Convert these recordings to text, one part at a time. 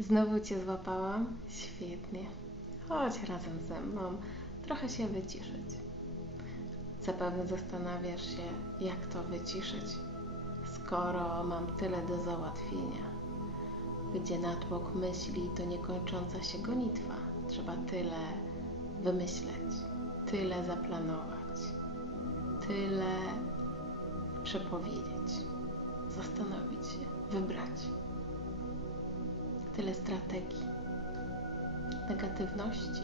Znowu Cię złapałam? Świetnie. Chodź razem ze mną, trochę się wyciszyć. Zapewne zastanawiasz się, jak to wyciszyć, skoro mam tyle do załatwienia. Gdzie natłok myśli to niekończąca się gonitwa. Trzeba tyle wymyśleć, tyle zaplanować, tyle przepowiedzieć, zastanowić się, wybrać. Tyle strategii, negatywności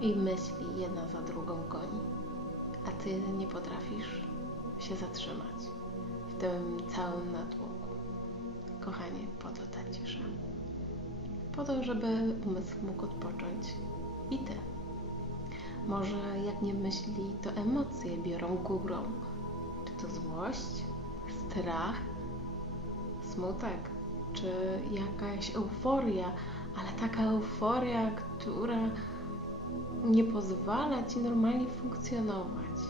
i myśli jedna za drugą goni, a ty nie potrafisz się zatrzymać w tym całym natłoku. Kochanie, po to ta cisza. Po to, żeby umysł mógł odpocząć i ty. Może jak nie myśli, to emocje biorą górą. Czy to złość, strach, smutek, czy jakaś euforia, ale taka euforia, która nie pozwala ci normalnie funkcjonować.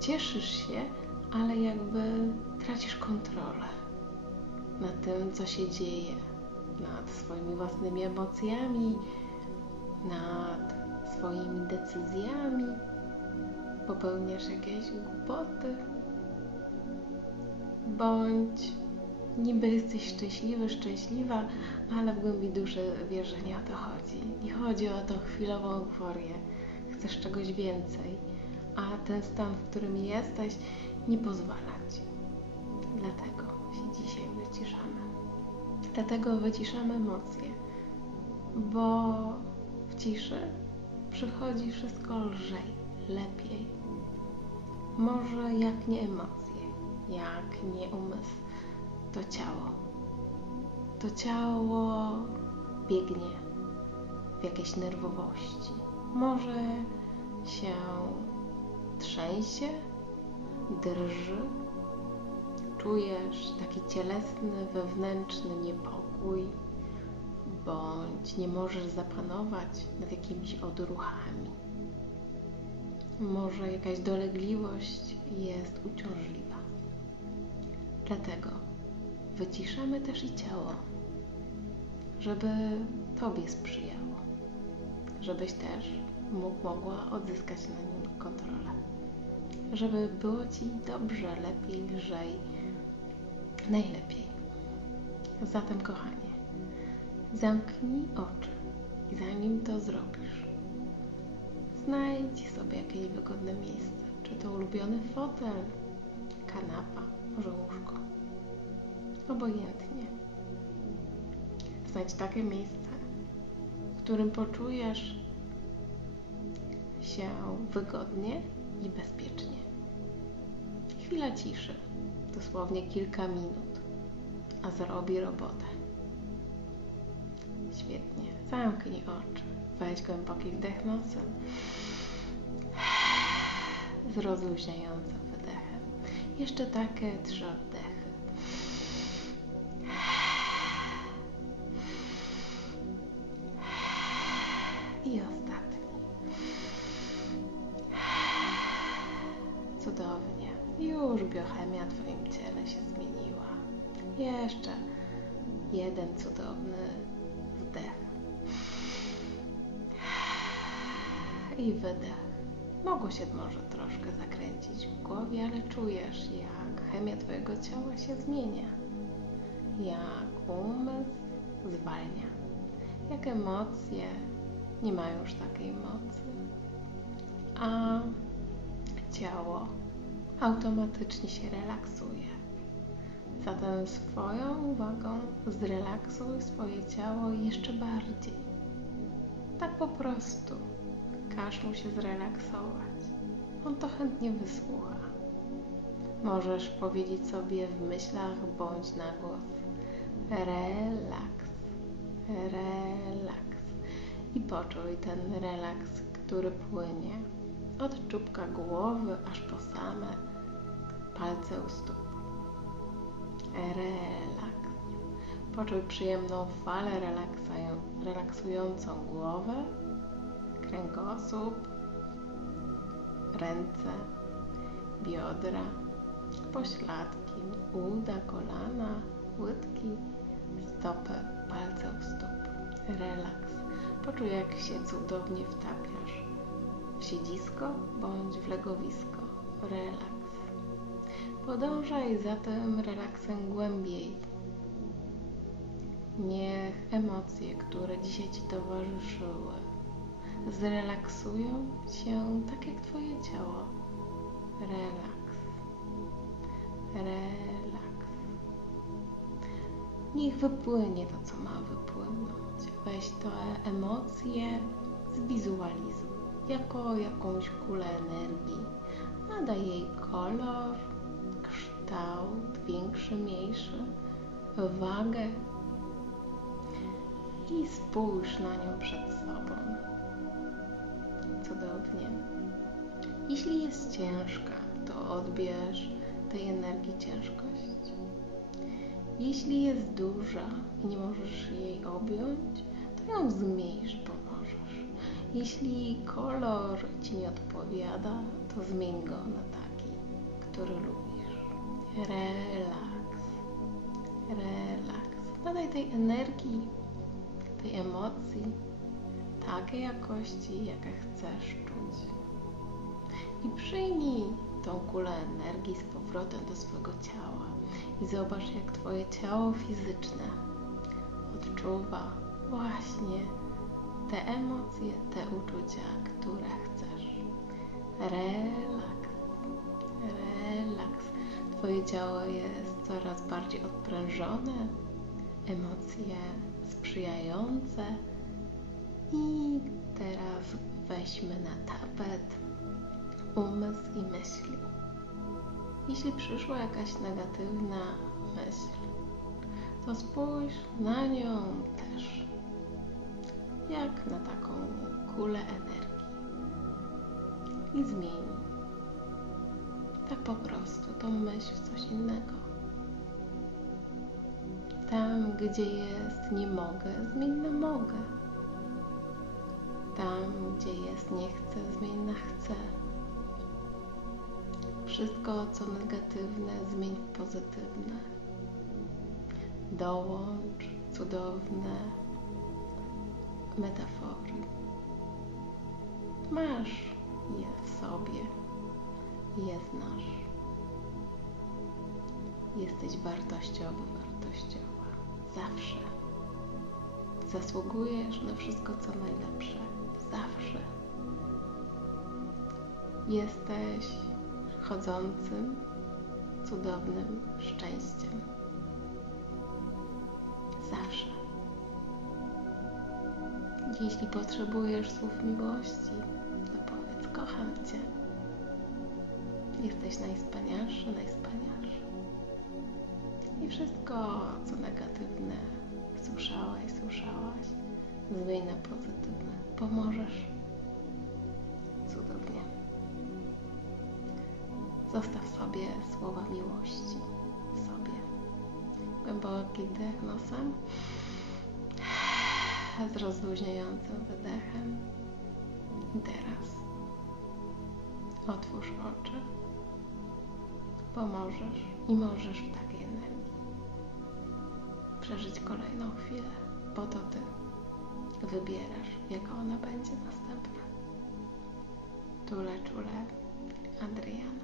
Cieszysz się, ale jakby tracisz kontrolę nad tym, co się dzieje, nad swoimi własnymi emocjami, nad swoimi decyzjami. Popełniasz jakieś głupoty, bądź niby jesteś szczęśliwy, szczęśliwa, ale w głębi duszy wiesz, że nie o to chodzi. Nie chodzi o tą chwilową euforię. Chcesz czegoś więcej, a ten stan, w którym jesteś, nie pozwala ci. Dlatego się dzisiaj wyciszamy. Dlatego wyciszamy emocje, bo w ciszy przychodzi wszystko lżej, lepiej. Może jak nie emocje, jak nie umysł, to ciało. To ciało biegnie w jakiejś nerwowości. Może się trzęsie, drży. Czujesz taki cielesny, wewnętrzny niepokój, bądź nie możesz zapanować nad jakimiś odruchami. Może jakaś dolegliwość jest uciążliwa. Dlatego wyciszamy też i ciało, żeby Tobie sprzyjało, żebyś też mógł, mogła odzyskać na nim kontrolę, żeby było Ci dobrze, lepiej, lżej, najlepiej. Zatem, kochanie, zamknij oczy i zanim to zrobisz, znajdź sobie jakieś wygodne miejsce, czy to ulubiony fotel, kanapa, może łóżko obojętnie. Znajdź takie miejsce, w którym poczujesz się wygodnie i bezpiecznie. Chwila ciszy, dosłownie kilka minut, a zrobi robotę. Świetnie. Zamknij oczy. Weź głęboki wdech nosem z rozluźniającym wydechem. Jeszcze takie trzy oddechy. Cudownie. Już biochemia w Twoim ciele się zmieniła. Jeszcze jeden cudowny wdech. I wydech. Mogło się może troszkę zakręcić w głowie, ale czujesz, jak chemia Twojego ciała się zmienia. Jak umysł zwalnia. Jak emocje nie mają już takiej mocy. A ciało automatycznie się relaksuje. Zatem swoją uwagą zrelaksuj swoje ciało jeszcze bardziej. Tak po prostu. Każ mu się zrelaksować. On to chętnie wysłucha. Możesz powiedzieć sobie w myślach bądź na głos relaks, relaks i poczuj ten relaks, który płynie od czubka głowy aż po same palce u stóp. Relaks. Poczuj przyjemną falę relaksującą głowę, kręgosłup, ręce, biodra, pośladki, uda, kolana, łydki, stopy, palce u stóp. relaks. Poczuj, jak się cudownie wtapiasz w siedzisko bądź w legowisko. Relaks. Podążaj za tym relaksem głębiej. Niech emocje, które dzisiaj Ci towarzyszyły, zrelaksują się tak jak Twoje ciało. Relaks. Relaks. Niech wypłynie to, co ma wypłynąć. Weź te emocje, zwizualizuj jako jakąś kulę energii. Nadaj jej kolor, kształt, większy, mniejszy, wagę i spójrz na nią przed sobą. Cudownie. Jeśli jest ciężka, to odbierz tej energii ciężkość. Jeśli jest duża i nie możesz jej objąć, to ją zmniejsz, pomożesz. Jeśli kolor Ci nie odpowiada, to zmień go na taki, który lubisz. Relaks. Relaks. Nadaj tej energii, tej emocji takiej jakości, jakie chcesz czuć. I przyjmij tą kulę energii z powrotem do swojego ciała i zobacz, jak Twoje ciało fizyczne odczuwa właśnie te emocje, te uczucia, które chcesz. Relaks, relaks. Twoje ciało jest coraz bardziej odprężone, emocje sprzyjające. I teraz weźmy na tapet umysł i myśli. Jeśli przyszła jakaś negatywna myśl, to spójrz na nią też, jak na taką kulę energii i zmień tak po prostu tą myśl w coś innego. Tam, gdzie jest nie mogę, zmień na mogę. Tam, gdzie jest nie chcę, zmień na chcę. Wszystko, co negatywne, zmień w pozytywne. Dołącz cudowne metafory. Masz je w sobie, je znasz. Jesteś wartościowy, wartościowa. Zawsze. Zasługujesz na wszystko, co najlepsze. Zawsze. Jesteś chodzącym, cudownym szczęściem. Zawsze. Jeśli potrzebujesz słów miłości, to powiedz: Kocham Cię. Jesteś najwspanialszy, najwspanialszy. I wszystko, co negatywne, słyszałaś, słyszałaś, zmień na pozytywne. Pomożesz. Cudownie. Zostaw sobie słowa miłości sobie. Głęboki wdech nosem z rozluźniającym wydechem. I teraz otwórz oczy. Pomożesz i możesz w takiej energii przeżyć kolejną chwilę, bo to Ty wybierasz, jaka ona będzie następna. Tule, czule, Adrian.